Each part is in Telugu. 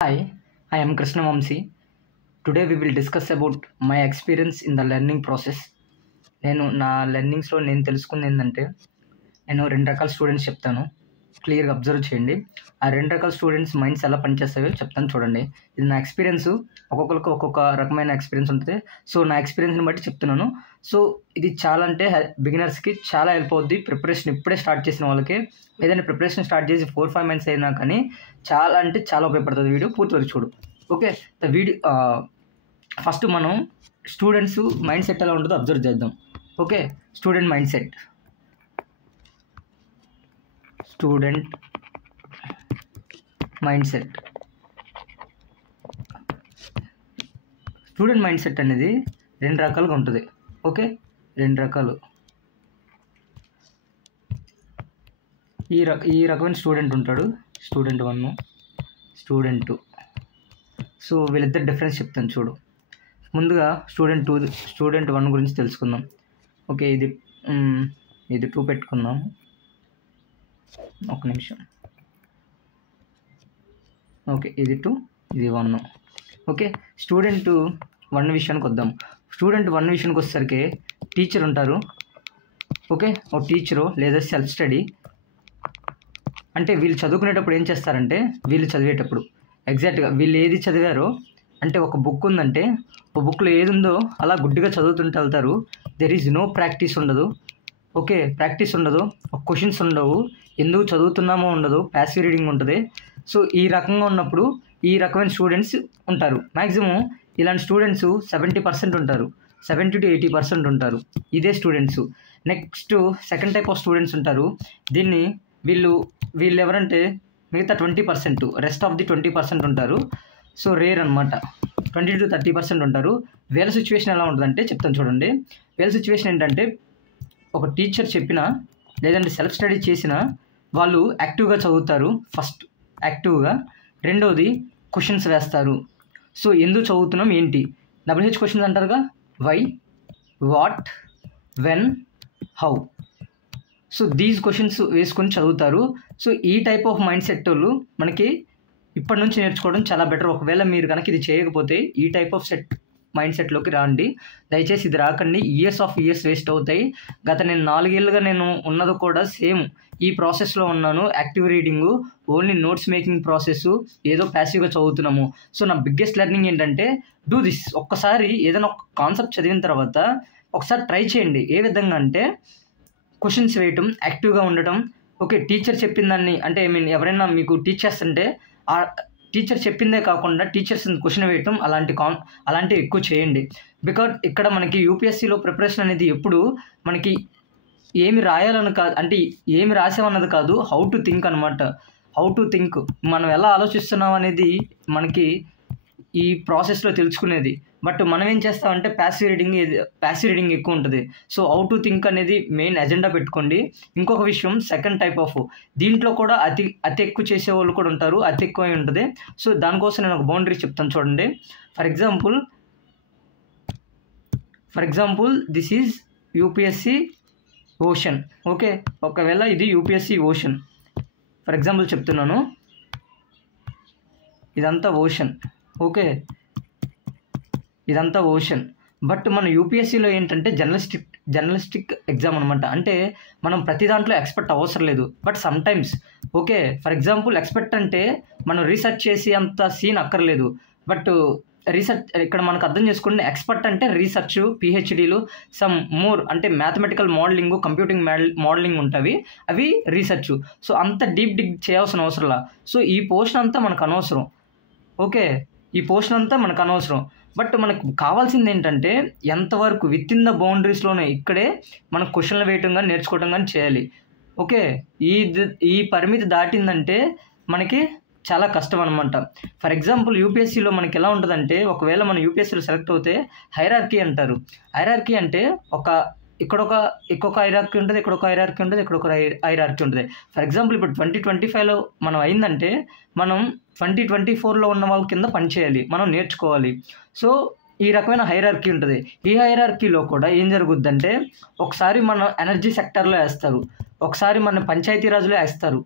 Hi, I am Krishna Vamsi. Today we will discuss about my experience in the learning process. నేను నా లెర్నింగ్స్లో నేను తెలుసుకుంది ఏంటంటే నేను రెండు రకాల స్టూడెంట్స్ చెప్తాను. క్లియర్గా అబ్జర్వ్ చేయండి. ఆ రెండు రకాల స్టూడెంట్స్ మైండ్స్ ఎలా పనిచేస్తాయో చెప్తాను చూడండి. ఇది నా ఎక్స్పీరియన్స్. ఒక్కొక్కరికి ఒక్కొక్క రకమైన ఎక్స్పీరియన్స్ ఉంటుంది. సో నా ఎక్స్పీరియన్స్ని బట్టి చెప్తున్నాను. సో ఇది చాలా అంటే బిగినర్స్కి చాలా హెల్ప్ అవుద్ది. ప్రిపరేషన్ ఇప్పుడే స్టార్ట్ చేసిన వాళ్ళకి, ఏదైనా ప్రిపరేషన్ స్టార్ట్ చేసి 4-5 months అయినా కానీ చాలా అంటే చాలా ఉపయోగపడుతుంది. వీడియో పూర్తి వరకు చూడు. ఓకే, ద వీడియో ఫస్ట్ మనం స్టూడెంట్స్ మైండ్ సెట్ ఎలా ఉంటుందో అబ్జర్వ్ చేద్దాం. Okay, student mind set. Student mind set student mind set అనేది రెండు రకాలుగా ఉంటుంది. ఓకే, రెండు రకాలు. ఈ రకమైన స్టూడెంట్ ఉంటాడు, స్టూడెంట్ 1, స్టూడెంట్ 2. సో వీళ్ళిద్దరు డిఫరెన్స్ చెప్తాను చూడు. ముందుగా స్టూడెంట్ 1 గురించి తెలుసుకుందాం. ఓకే, ఇది 2 పెట్టుకుందాం. ఒక నిమిషం. ఓకే, ఇది 2, ఇది 1. ఓకే, స్టూడెంట్ 1 విషయానికి వద్దాం. స్టూడెంట్ 1 విషయానికి వచ్చేసరికి టీచర్ ఉంటారు. ఓకే, ఒక టీచరు లేదా సెల్ఫ్ స్టడీ. అంటే వీళ్ళు చదువుకునేటప్పుడు ఏం చేస్తారంటే, వీళ్ళు చదివేటప్పుడు ఎగ్జాక్ట్గా వీళ్ళు ఏది చదివారో, అంటే ఒక బుక్ ఉందంటే ఒక బుక్లో ఏది ఉందో అలా గుడ్డిగా చదువుతుంటే వెళ్తారు. దెర్ ఈజ్ నో ప్రాక్టీస్ ఉండదు. ఓకే, ప్రాక్టీస్ ఉండదు, క్వశ్చన్స్ ఉండవు, ఎందుకు చదువుతున్నామో ఉండదు, ప్యాసివ్ రీడింగ్ ఉంటుంది. సో ఈ రకంగా ఉన్నప్పుడు ఈ రకమైన స్టూడెంట్స్ ఉంటారు. మ్యాక్సిమం ఇలాంటి స్టూడెంట్స్ 70% ఉంటారు, 70 to 80% ఉంటారు. ఇదే students. Next second type of students ఉంటారు. దీన్ని వీళ్ళు ఎవరంటే మిగతా 20%, రెస్ట్ ఆఫ్ ది 20% ఉంటారు. సో రేర్ అనమాట. 20 to 30% ఉంటారు. వీళ్ళ సిచ్యువేషన్ ఎలా ఉంటుందంటే చెప్తాను చూడండి. వీళ్ళ సిచ్యువేషన్ ఏంటంటే, ఒక టీచర్ చెప్పినా లేదంటే సెల్ఫ్ స్టడీ చేసినా వాళ్ళు యాక్టివ్గా చదువుతారు. ఫస్ట్ యాక్టివ్గా. రెండోది క్వశ్చన్స్ వేస్తారు. సో ఎందుకు చదువుతున్నాం ఏంటి, WH క్వశ్చన్స్ అంటారుగా, why, what, when, how. So these questions వేసుకొని చదువుతారు. సో ఈ టైప్ ఆఫ్ మైండ్ సెట్ వాళ్ళు మనకి ఇప్పటి నుంచి నేర్చుకోవడం చాలా బెటర్. ఒకవేళ మీరు కనుక ఇది చేయకపోతే ఈ టైప్ ఆఫ్ మైండ్ సెట్లోకి రాండి. దయచేసి ఇది రాకండి. ఇయర్స్ వేస్ట్ అవుతాయి. నేను 4 ఏళ్ళుగా నేను ఉన్నది కూడా సేమ్ ఈ ప్రాసెస్లో ఉన్నాను. Active reading, only notes making process, ఏదో ప్యాసివ్గా చదువుతున్నాము. సో నా బిగ్గెస్ట్ లెర్నింగ్ ఏంటంటే, డూ దిస్. ఒక్కసారి ఏదైనా ఒక కాన్సెప్ట్ చదివిన తర్వాత ఒకసారి ట్రై చేయండి. ఏ విధంగా అంటే క్వశ్చన్స్ వేయటం, యాక్టివ్గా ఉండటం. ఓకే, టీచర్ చెప్పిన దాన్ని అంటే ఎవరైనా మీకు టీచ్ చేస్తుంటే ఆ టీచర్ చెప్పిందే కాకుండా టీచర్స్ క్వశ్చన్ వేయటం, అలాంటివి ఎక్కువ చేయండి. బికాజ్ ఇక్కడ మనకి యూపీఎస్సీలో ప్రిపరేషన్ అనేది ఎప్పుడు మనకి ఏమి రాయాలని కాదు, అంటే ఏమి రాసామన్నది కాదు, హౌ టు థింక్ అనమాట. హౌ టు థింక్, మనం ఎలా ఆలోచిస్తున్నాం అనేది మనకి ఈ ప్రాసెస్లో తెలుసుకునేది. బట్ మనం ఏం చేస్తామంటే ప్యాసివ్ రీడింగ్ ఎక్కువ ఉంటుంది. సో హౌ టు థింక్ అనేది మెయిన్ ఎజెండా పెట్టుకోండి. ఇంకొక విషయం, సెకండ్ టైప్ ఆఫ్, దీంట్లో కూడా అతి ఎక్కువ చేసేవాళ్ళు కూడా ఉంటారు, అతి ఎక్కువ ఉంటుంది. సో దానికోసం నేను ఒక బౌండరీ చెప్తాను చూడండి. For example this is UPSC ocean. Okay, ఒకవేళ ఇది యూపీఎస్సీ ఓషన్ ఫర్ ఎగ్జాంపుల్ చెప్తున్నాను. ఇదంతా ఓషన్. ఓకే, ఇదంతా ఓషన్. బట్ మన యూపీఎస్సీలో ఏంటంటే జర్నలిస్టిక్ ఎగ్జామ్ అనమాట. అంటే మనం ప్రతి దాంట్లో ఎక్స్పర్ట్ అవసరం లేదు. But some times okay, for example expert అంటే మనం రీసెర్చ్ చేసి అంత సీన్ అక్కర్లేదు. బట్ రీసెర్చ్ ఇక్కడ మనకు అర్థం చేసుకోండి. ఎక్స్పర్ట్ అంటే రీసెర్చ్, పిహెచ్డీలు, సమ్ మోర్ అంటే మ్యాథమెటికల్ మోడలింగ్, కంప్యూటింగ్ మోడలింగ్ ఉంటుంది, అవి రీసెర్చ్. సో అంత డీప్ డిగ్ చేయాల్సిన అవసరంలా. సో ఈ పోర్షన్ అంతా మనకు అనవసరం. ఓకే, ఈ పోర్షన్ అంతా మనకు అనవసరం. బట్ మనకు కావాల్సింది ఏంటంటే ఎంతవరకు విత్ ఇన్ ద బౌండరీస్లోనే ఇక్కడే మనకు క్వశ్చన్లు వేయటం కానీ నేర్చుకోవటం కానీ చేయాలి. ఓకే, ఈ పరిమితి దాటిందంటే మనకి చాలా కష్టం అనమాట. ఫర్ ఎగ్జాంపుల్ యూపీఎస్సీలో మనకి ఎలా ఉంటుందంటే, ఒకవేళ మనం యూపీఎస్సీలో సెలెక్ట్ అవుతే హైరార్కీ అంటారు. హైరార్కీ అంటే ఇక్కడొక హైరార్కీ ఉంటుంది, ఇక్కడొక హైరార్కీ ఉంటుంది, ఇక్కడొక హైరార్కీ ఉంటుంది. ఫర్ ఎగ్జాంపుల్ ఇప్పుడు 2025లో మనం అయిందంటే మనం 2024లో ఉన్న వాళ్ళ కింద పనిచేయాలి, మనం నేర్చుకోవాలి. సో ఈ రకమైన హైరార్కీ ఉంటుంది. ఈ హైరార్కీలో కూడా ఏం జరుగుద్దంటే, ఒకసారి మన ఎనర్జీ సెక్టర్లో వేస్తారు, ఒకసారి మన పంచాయతీరాజ్లో వేస్తారు.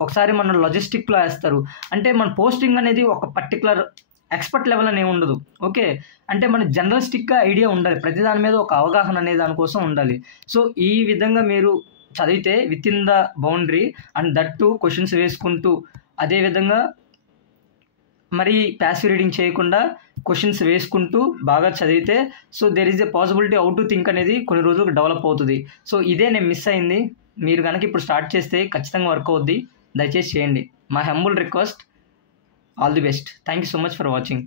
ఒకసారి మన లాజిస్టిక్లో వేస్తారు. అంటే మన పోస్టింగ్ అనేది ఒక పర్టికులర్ ఎక్స్పర్ట్ లెవెల్ అని ఉండదు. ఓకే, అంటే మన జనరలిస్టిక్గా ఐడియా ఉండాలి, ప్రతి దాని మీద ఒక అవగాహన అనే దానికోసం ఉండాలి. సో ఈ విధంగా మీరు చదివితే with in the boundary and that to questions వేసుకుంటూ, అదేవిధంగా మరి ప్యాసివ్ రీడింగ్ చేయకుండా క్వశ్చన్స్ వేసుకుంటూ బాగా చదివితే so there is a possibility how to think అనేది కొన్ని రోజులకు డెవలప్ అవుతుంది. సో ఇదే నేను మిస్ అయింది. మీరు కనుక ఇప్పుడు స్టార్ట్ చేస్తే ఖచ్చితంగా వర్క్ అవుద్ది. దయచేసి చేయండి. My humble request. All the best. Thank you so much for watching.